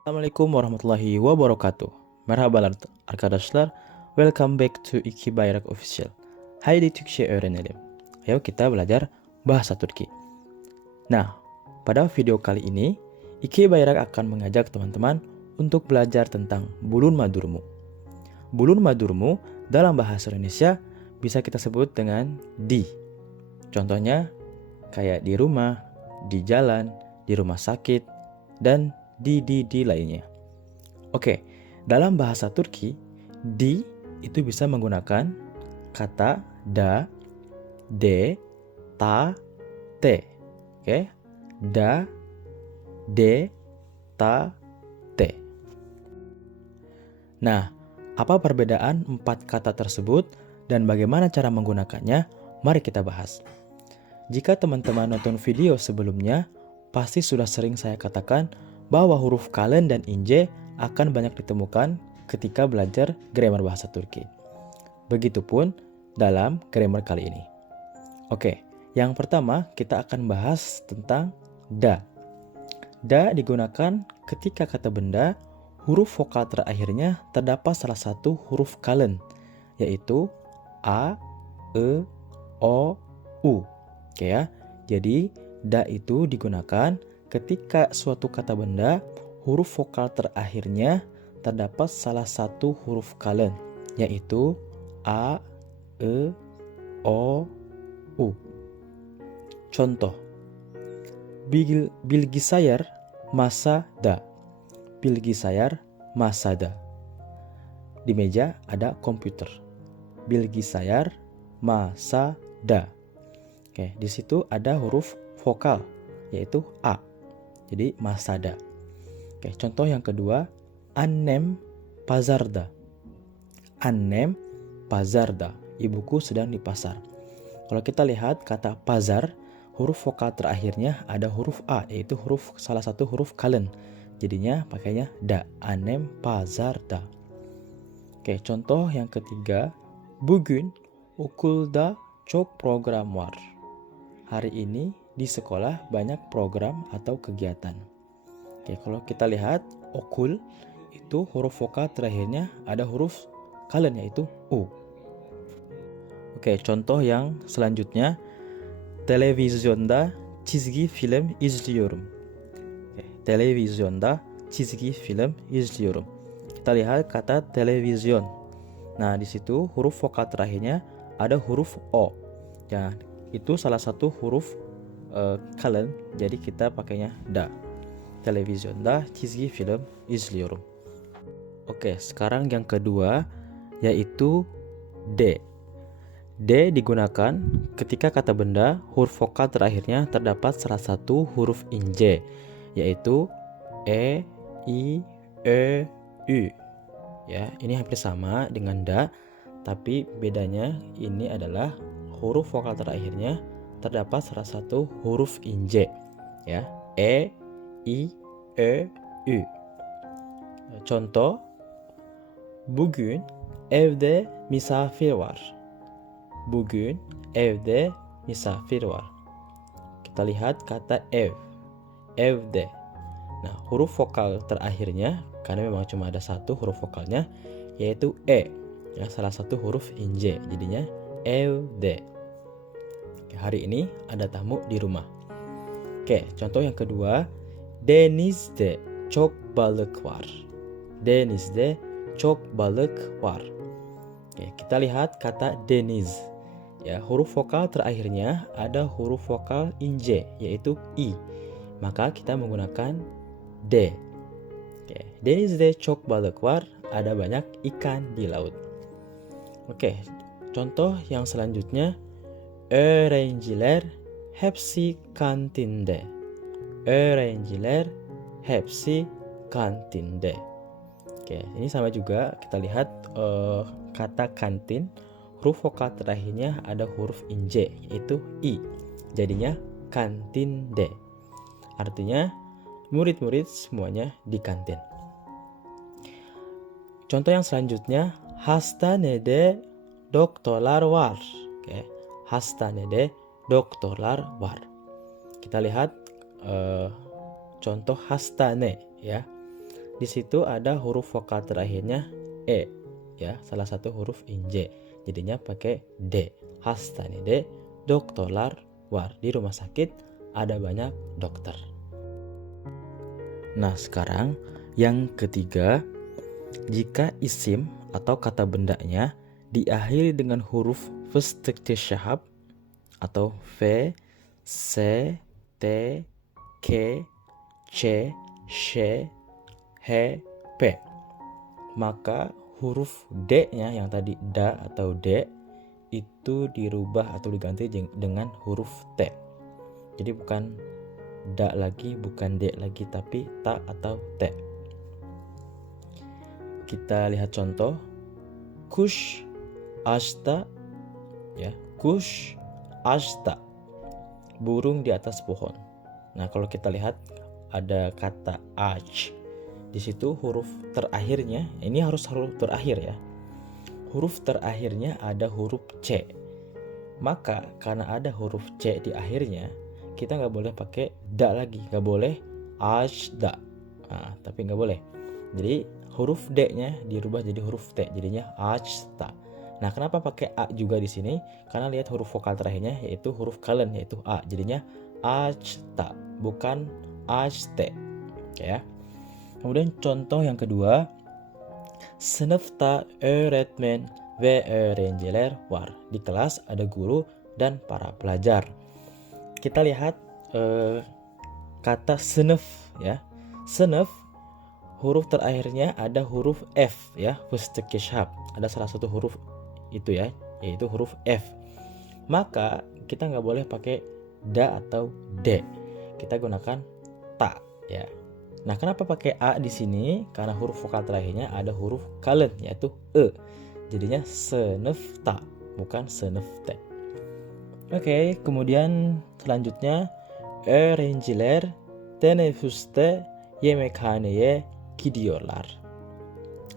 Assalamualaikum warahmatullahi wabarakatuh. Merhaba arkadaşlar. Welcome back to İki Bayrak Official. Haydi Türkçe öğrenelim. Ayo kita belajar bahasa Turki. Nah, pada video kali ini, Iki Bayrak akan mengajak teman-teman untuk belajar tentang bulun madurmu. Bulun madurmu dalam bahasa Indonesia bisa kita sebut dengan di. Contohnya kayak di rumah, di jalan, di rumah sakit, dan di lainnya. Oke, dalam bahasa Turki, di itu bisa menggunakan kata da, de, ta, te. Oke, da, de, ta, te. Nah, apa perbedaan empat kata tersebut dan bagaimana cara menggunakannya? Mari kita bahas. Jika teman-teman nonton video sebelumnya, pasti sudah sering saya katakan bahwa huruf kalın dan ince akan banyak ditemukan ketika belajar grammar bahasa Turki. Begitupun dalam grammar kali ini. Oke, yang pertama kita akan bahas tentang da. Da digunakan ketika kata benda huruf vokal terakhirnya terdapat salah satu huruf kalın, yaitu a, e, o, u. Oke ya, jadi da itu digunakan ketika suatu kata benda huruf vokal terakhirnya terdapat salah satu huruf kalın, yaitu a, e, o, u. Contoh, bilgisayar masada. Bilgisayar masada. Di meja ada komputer. Bilgisayar masada. Oke, di situ ada huruf vokal yaitu a. Jadi masada. Oke, contoh yang kedua, annem pazarda. Annem pazarda. Ibuku sedang di pasar. Kalau kita lihat kata pazar, huruf vokal terakhirnya ada huruf a, yaitu salah satu huruf kalın. Jadinya pakainya da. Annem pazarda. Oke, contoh yang ketiga, bugün okulda çok program var. Hari ini di sekolah banyak program atau kegiatan. Oke, kalau kita lihat okul itu huruf vokal terakhirnya ada huruf kalın yaitu u. Oke, contoh yang selanjutnya, televizyonda çizgi film izliyorum. Oke, televizyonda çizgi film izliyorum. Kita lihat kata televizyon. Nah, di situ huruf vokal terakhirnya ada huruf o. Ya, itu salah satu huruf kalın, jadi kita pakainya da. Televizyonda çizgi film izliyorum. Oke, sekarang yang kedua yaitu d. D digunakan ketika kata benda huruf vokal terakhirnya terdapat salah satu huruf ince, yaitu e, i, e, u. Ya, ini hampir sama dengan da, tapi bedanya ini adalah huruf vokal terakhirnya terdapat salah satu huruf ince, ya, e, i, e, u. Contoh, bugün evde misafir var. Bugün evde misafir var. Kita lihat kata ev, evde. Nah, huruf vokal terakhirnya, karena memang cuma ada satu huruf vokalnya, yaitu e, ya, salah satu huruf ince, jadinya evde. Hari ini ada tamu di rumah. Oke, contoh yang kedua, denizde çok balık var. Denizde çok balık var. Oke, kita lihat kata deniz. Ya, huruf vokal terakhirnya ada huruf vokal ince, yaitu i. Maka kita menggunakan d. Oke, denizde çok balık var, ada banyak ikan di laut. Oke, contoh yang selanjutnya, öğrenciler hepsi kantinde. Öğrenciler hepsi kantinde. Oke, ini sama juga, kita lihat kata kantin, huruf vokal terakhirnya ada huruf ince, yaitu i. Jadinya kantinde. Artinya murid-murid semuanya di kantin. Contoh yang selanjutnya, hastanede doktorlar var. Oke, hastanede doktorlar var. Kita lihat contoh hastane, ya. di situ ada huruf vokal terakhirnya e, ya, salah satu huruf inje. Jadinya pakai d. Hastanede doktorlar var. Di rumah sakit ada banyak dokter. Nah, sekarang yang ketiga, jika isim atau kata bendanya diakhiri dengan huruf festekte syahab atau v, c, t, k, c, sh, he, p, maka huruf d-nya yang tadi da atau d itu dirubah atau diganti dengan huruf t. Jadi bukan da lagi, bukan d lagi, tapi ta atau t. Kita lihat contoh. Kush ashta, ya, kush ashta, burung di atas pohon. Nah, kalau kita lihat ada kata aj. Di situ huruf terakhirnya, ini harus huruf terakhir ya. Huruf terakhirnya ada huruf c. Maka karena ada huruf c di akhirnya, kita nggak boleh pakai da lagi, nggak boleh ashda. Nah, tapi nggak boleh. Jadi huruf d-nya dirubah jadi huruf t, jadinya ajta. Nah, kenapa pakai a juga di sini? Karena lihat huruf vokal terakhirnya yaitu huruf kalen, yaitu a, jadinya ajta, bukan ajte. Oke ya. Kemudian contoh yang kedua, sınıfta öğretmen ve öğrenciler var. Di kelas ada guru dan para pelajar. Kita lihat kata sınıf ya. Sınıf, huruf terakhirnya ada huruf F ya, festekte syahab. Ada salah satu huruf itu ya, yaitu huruf F. Maka kita nggak boleh pakai da atau d. Kita gunakan ta ya. Nah, kenapa pakai a di sini? Karena huruf vokal terakhirnya ada huruf kalen yaitu e. Jadinya sınıfta, bukan sınıfte. Oke, kemudian selanjutnya öğrenciler teneffüste yemekhaneye gidiyorlar.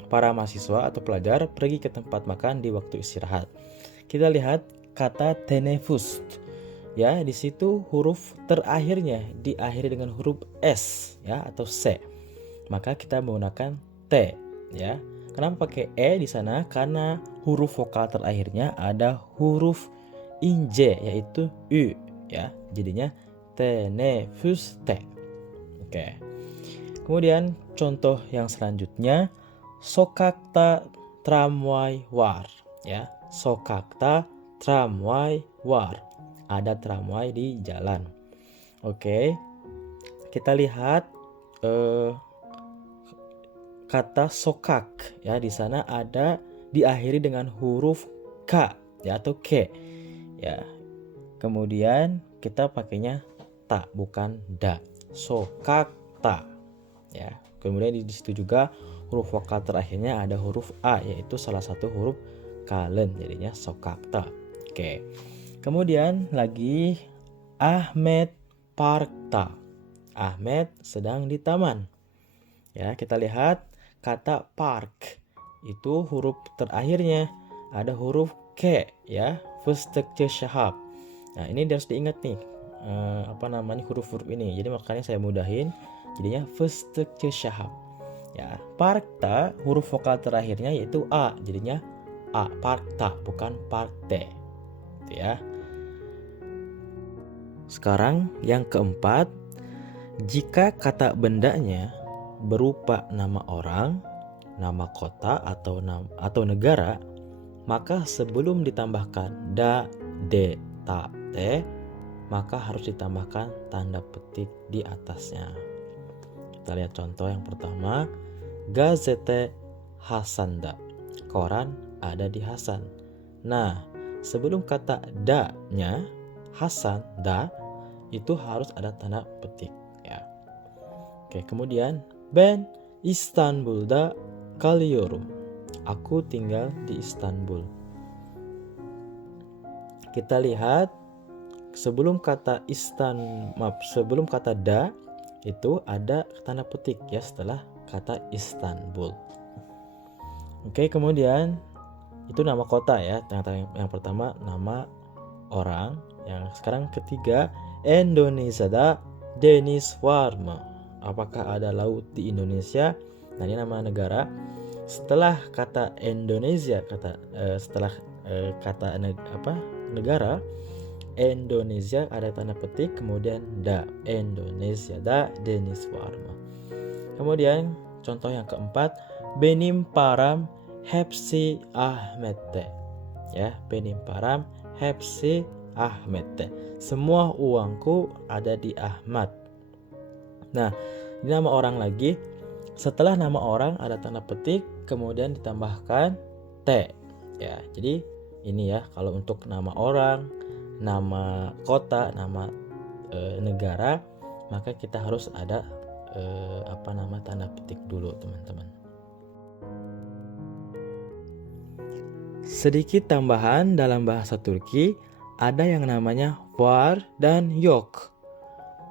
Para mahasiswa atau pelajar pergi ke tempat makan di waktu istirahat. Kita lihat kata teneffüs. Ya, di situ huruf terakhirnya diakhiri dengan huruf s ya atau c. Maka kita menggunakan t ya. Kenapa pakai e di sana? Karena huruf vokal terakhirnya ada huruf inje yaitu u ya. Jadinya teneffüste. Oke. Kemudian contoh yang selanjutnya, sokakta tramvay var ya. Sokakta tramvay var. Ada tramway di jalan. Oke. Kita lihat kata sokak ya, di sana ada diakhiri dengan huruf k ya atau k ya. Kemudian kita pakainya ta bukan da. Sokakta ya. Kemudian di situ juga huruf vokal terakhirnya ada huruf a yaitu salah satu huruf kalen, jadinya sokakta. Oke. Kemudian lagi Ahmed parkta. Ahmed sedang di taman. Ya, kita lihat kata park itu huruf terakhirnya ada huruf k ya, festekte syahab. Nah, ini harus diingat nih huruf-huruf ini. Jadi makanya saya mudahin, jadinya festekte syahab. Ya, parkta huruf vokal terakhirnya yaitu a, jadinya a, parkta bukan parkte. Gitu ya. Sekarang yang keempat, jika kata bendanya berupa nama orang, nama kota atau negara, maka sebelum ditambahkan da, de, ta, te, maka harus ditambahkan tanda petik di atasnya. Kita lihat contoh yang pertama, Gazete Hasanda. Koran ada di Hasan. Nah, sebelum kata da-nya, Hasan, da, itu harus ada tanda petik ya. Oke, kemudian ben İstanbul'da kalıyorum. Aku tinggal di Istanbul. Kita lihat sebelum kata sebelum kata da itu ada tanda petik ya setelah kata Istanbul. Oke, kemudian itu nama kota ya. Yang pertama nama orang. Yang sekarang ketiga, Indonesia'da deniz var mı? Apakah ada laut di Indonesia? Nah, ini nama negara. Setelah kata Indonesia, negara Indonesia ada tanda petik, kemudian da, Indonesia, da Denis Warma. Kemudian contoh yang keempat, benim param hepsi Ahmette. Ya, benim param hepsi Ahmette. Semua uangku ada di Ahmad. Nah, ini nama orang lagi. Setelah nama orang ada tanda petik, kemudian ditambahkan T. Ya, jadi ini ya, kalau untuk nama orang, nama kota, nama negara, maka kita harus ada tanda petik dulu, teman-teman. Sedikit tambahan dalam bahasa Turki, ada yang namanya var dan yok.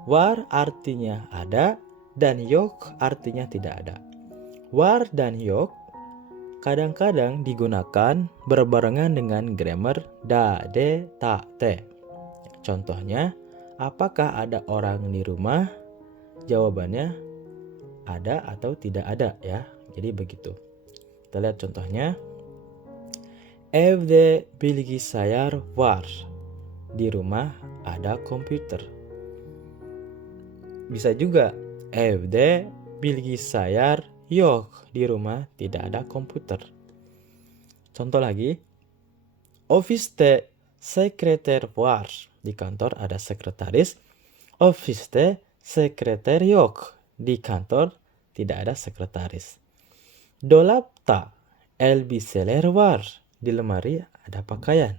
Var artinya ada, dan yok artinya tidak ada. Var dan yok kadang-kadang digunakan berbarengan dengan grammar da, de, ta, te. Contohnya, apakah ada orang di rumah? Jawabannya ada atau tidak ada ya. Jadi begitu. Kita lihat contohnya. Evde bilgisayar var. Di rumah ada komputer. Bisa juga evde bilgisayar yok. Di rumah tidak ada komputer. Contoh lagi. Ofiste sekreter var. Di kantor ada sekretaris. Ofiste sekreter yok. Di kantor tidak ada sekretaris. Dolapta elbiseler var. Di lemari ada pakaian.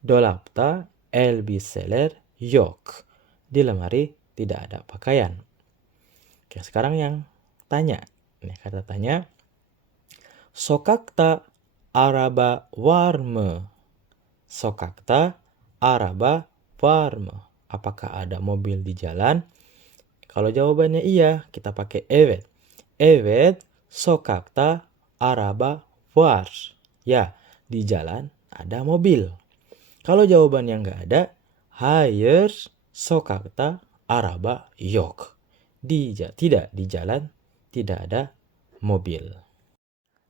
Dolapta elbiseler yok. Di lemari tidak ada pakaian. Oke, sekarang yang tanya. Ini kata tanya. Sokakta araba var mı? Sokakta araba var mı? Apakah ada mobil di jalan? Kalau jawabannya iya, kita pakai evet. Evet, sokakta araba var. Ya, di jalan ada mobil. Kalau jawabannya nggak ada, hayır, sokakta araba yok. Tidak, di jalan tidak ada mobil.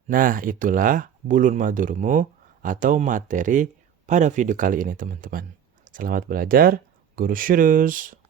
Nah, itulah bulun madurmu atau materi pada video kali ini, teman-teman. Selamat belajar, görüşürüz.